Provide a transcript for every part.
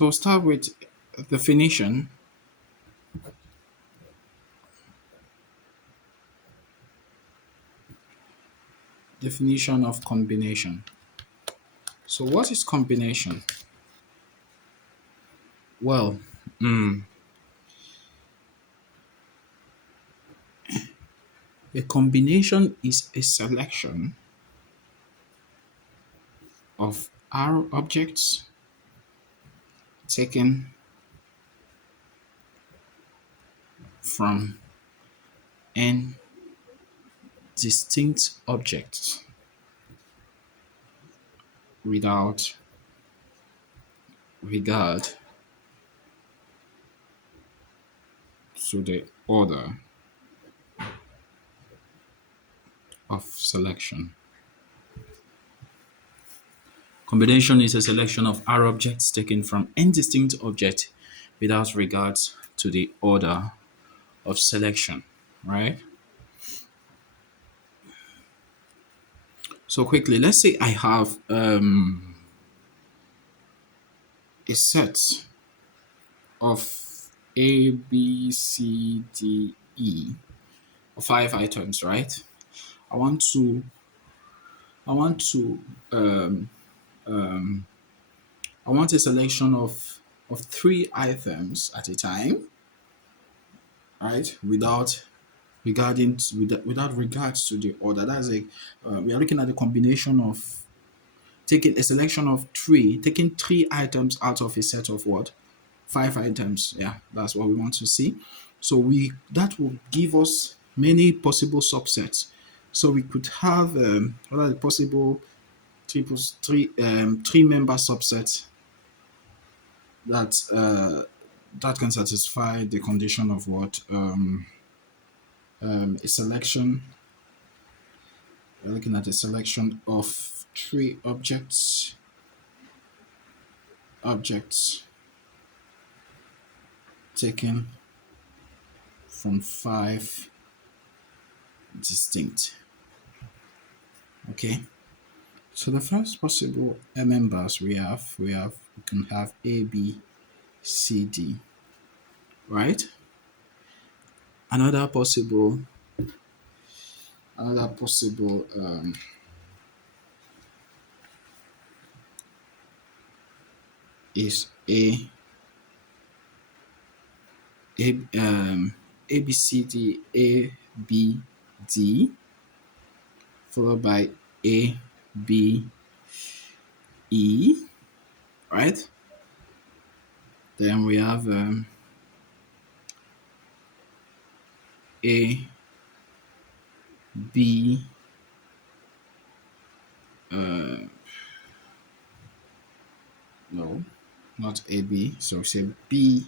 So we'll start with definition. Definition of combination. So what is combination? Well, a combination is a selection of R objects taken from n distinct objects without regard to the order of selection. Combination is a selection of R objects taken from n distinct objects without regards to the order of selection, right? So quickly, let's say I have a set of A, B, C, D, E, 5 items, right? I want to I want to I want a selection of 3 items at a time, right? Without regards to the order. That's we are looking at the combination of taking a selection of three, taking 3 items out of a set of what? 5 items. Yeah, that's what we want to see. So we that will give us many possible subsets. So we could have what are the possible three member subsets that that can satisfy the condition of what a selection. We're looking at a selection of three objects taken from 5 distinct. Okay. So the first possible members we can have A, B, C, D, right? Another possible another possible is A B C D A B D followed by A B E, right? Then we have A B no, not A B. So say B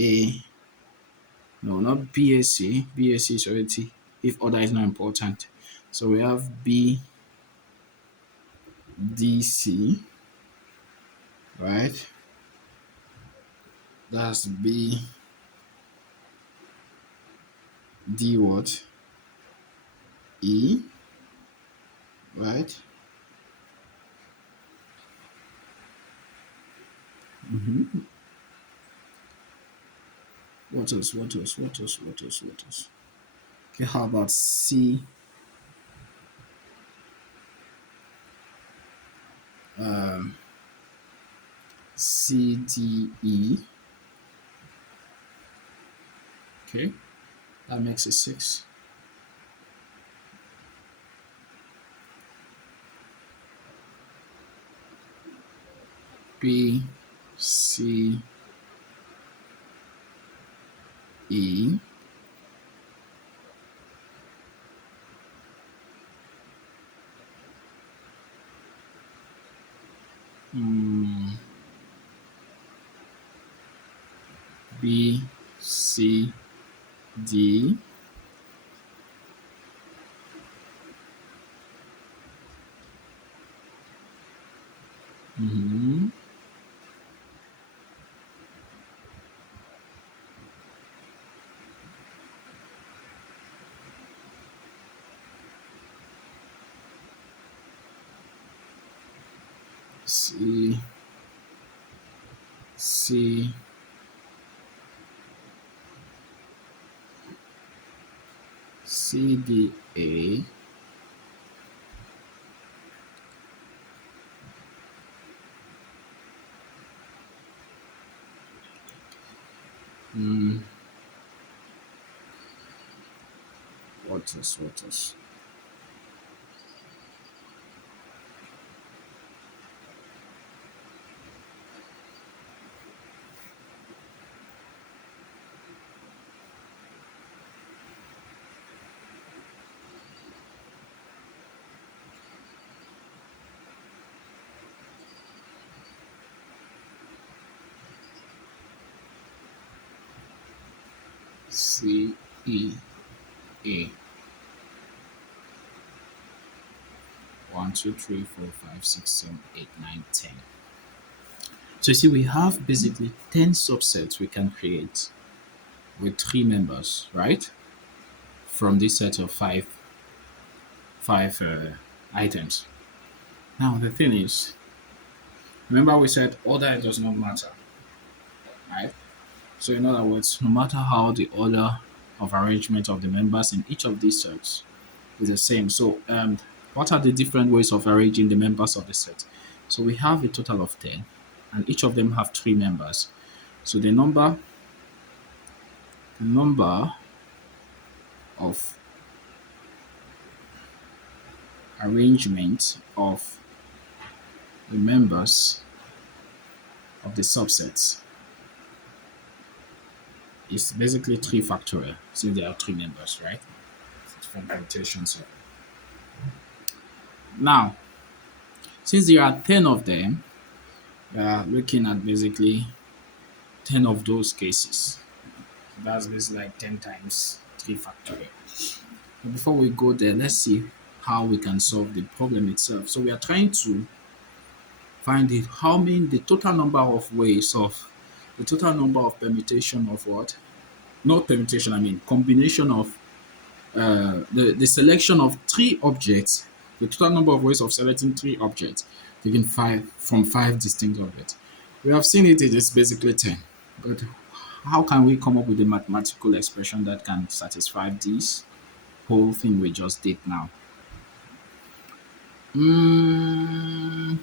A no, not B A C. B A C is already if order is not important. So we have B D C, right? That's B D what? E, right? What else? What else? What else? What else? What else? Okay, how about C D E? Okay, that makes it 6. B C E. B C D. C C C D A mm, what else? C E A 1, 2, 3, 4, 5, 6, 7, 8, 9, 10. So you see, we have basically 10 subsets we can create with three members, right? From this set of five items. Now the thing is, remember we said order does not matter, right? So in other words, no matter how the order of arrangement of the members in each of these sets is the same. So what are the different ways of arranging the members of the set? So we have a total of 10, and each of them have three members. So the number of arrangement of the members of the subsets is basically 3 factorial, since there are three members, right? From permutations. Now, since there are 10 of them, we are looking at basically 10 of those cases. That's basically like 10 times 3 factorial. But before we go there, let's see how we can solve the problem itself. So we are trying to find the total number of ways of the total number of permutation of what? Not permutation, I mean combination of the selection of three objects, the total number of ways of selecting three objects, taking five from five distinct objects. We have seen it is basically 10. But how can we come up with a mathematical expression that can satisfy this whole thing we just did now? Mm,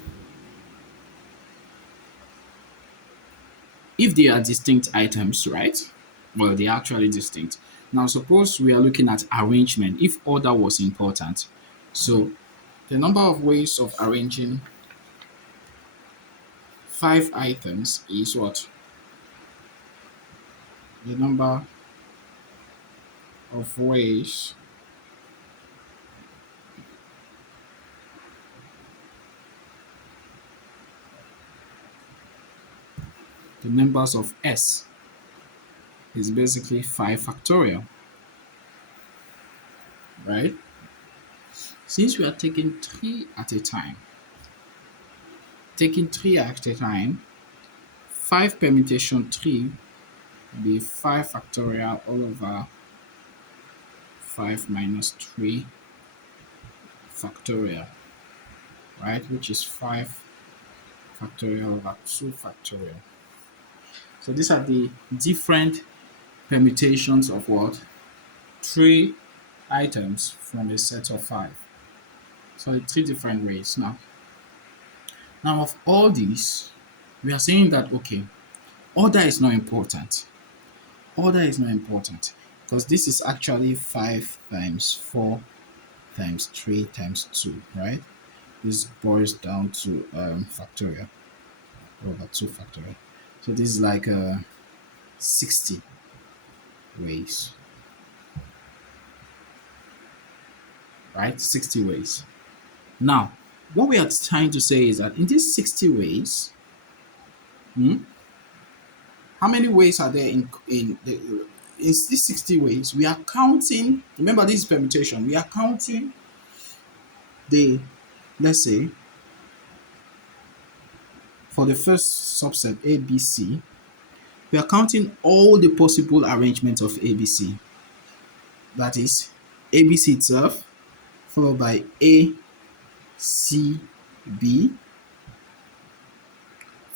if they are distinct items, right? Well, they are actually distinct. Now, suppose we are looking at arrangement. If order was important, so the number of ways of arranging five items is what? The number of ways the members of S is basically 5 factorial, right? Since we are taking 3 at a time, 5 permutation 3 will be 5 factorial all over 5 minus 3 factorial, right? Which is 5 factorial over 2 factorial. So these are the different permutations of what? 3 items from a set of 5. So 3 different ways. Now of all these, we are saying that okay, order is not important. Order is not important because this is actually 5 times 4 times 3 times 2, right? This boils down to factorial over 2 factorial. So this is like 60 ways, right? 60 ways. Now, what we are trying to say is that in these 60 ways, how many ways are there in these 60 ways? We are counting, remember this is permutation, we are counting the, let's say, for the first subset ABC, we are counting all the possible arrangements of ABC. That is ABC itself, followed by A, C, B,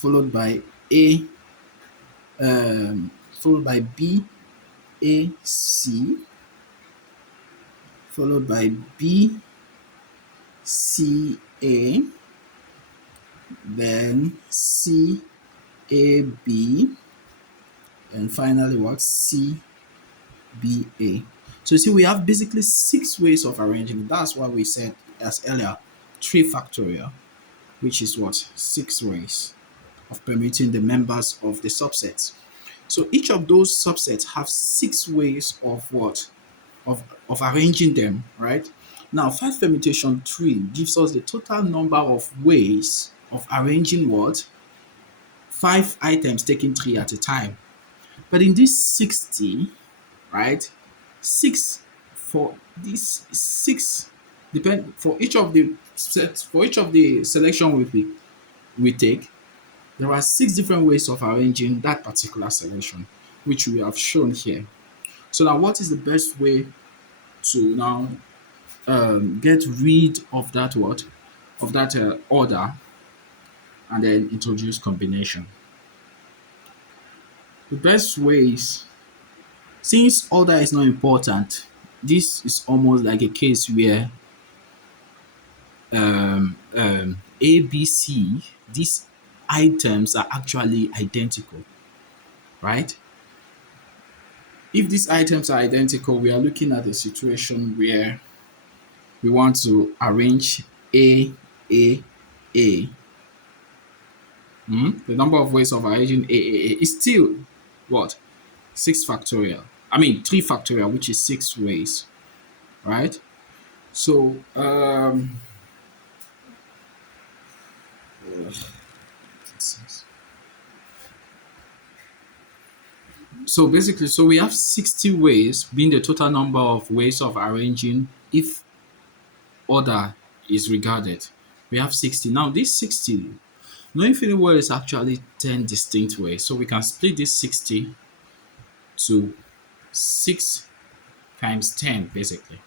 followed by A, followed by B, A, C, followed by B, C, A, then C, A, B, and finally what? C, B, A. So you see, we have basically 6 ways of arranging it. That's why we said as earlier, 3 factorial, which is what? 6 ways of permitting the members of the subsets. So each of those subsets have 6 ways of what? Of arranging them, right? Now, 5 permutation 3 gives us the total number of ways of arranging what? 5 items taking 3 at a time. But in this 60, right? 6 for this 6 depend for each of the sets for each of the selection we take, there are 6 different ways of arranging that particular selection, which we have shown here. So now, what is the best way to now get rid of that order and then introduce combination? The best ways, since order is not important, this is almost like a case where A, B, C, these items are actually identical, right? If these items are identical, we are looking at a situation where we want to arrange A, A, A. The number of ways of arranging A is still what? 6 factorial. I mean 3 factorial, which is 6 ways, right? So so basically, so we have 60 ways being the total number of ways of arranging if order is regarded. We have 60. Now this 60, knowing feeling well is actually 10 distinct ways. So we can split this 60 to 6 times 10 basically,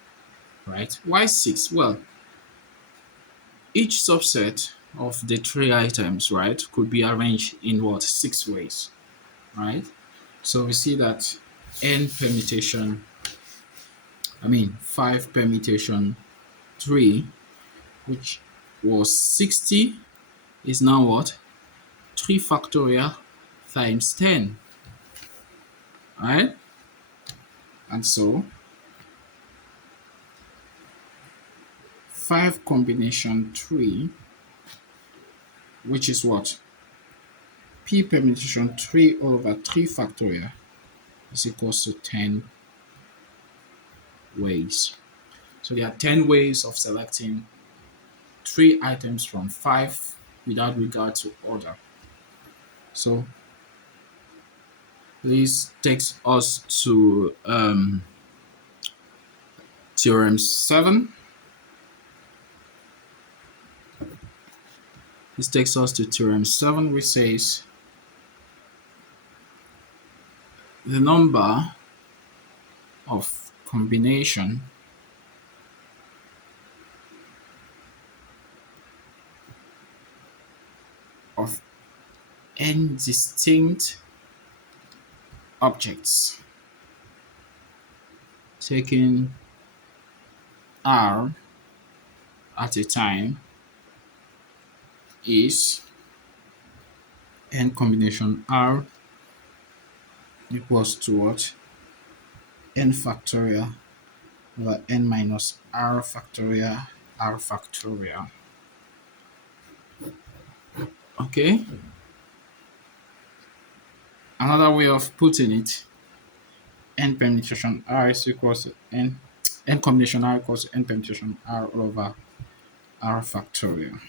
right? Why 6? Well, each subset of the 3 items, right, could be arranged in what? 6 ways, right? So we see that n permutation, 5 permutation 3, which was 60, is now what? 3 factorial times 10, right? And so 5 combination 3, which is what? P permutation 3 over 3 factorial is equals to 10 ways. So there are 10 ways of selecting 3 items from 5 without regard to order. So this takes us to theorem 7. This takes us to theorem 7, which says the number of combination of n distinct objects taking R at a time is n combination R equals to what? N factorial over n minus R factorial R factorial. Okay. Another way of putting it, n permutation R is equals to n combination R equals to n permutation R over R factorial.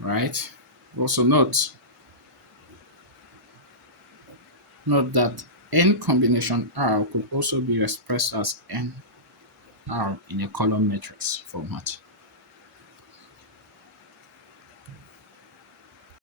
Right? Also note that n combination R could also be expressed as n R in a column matrix format.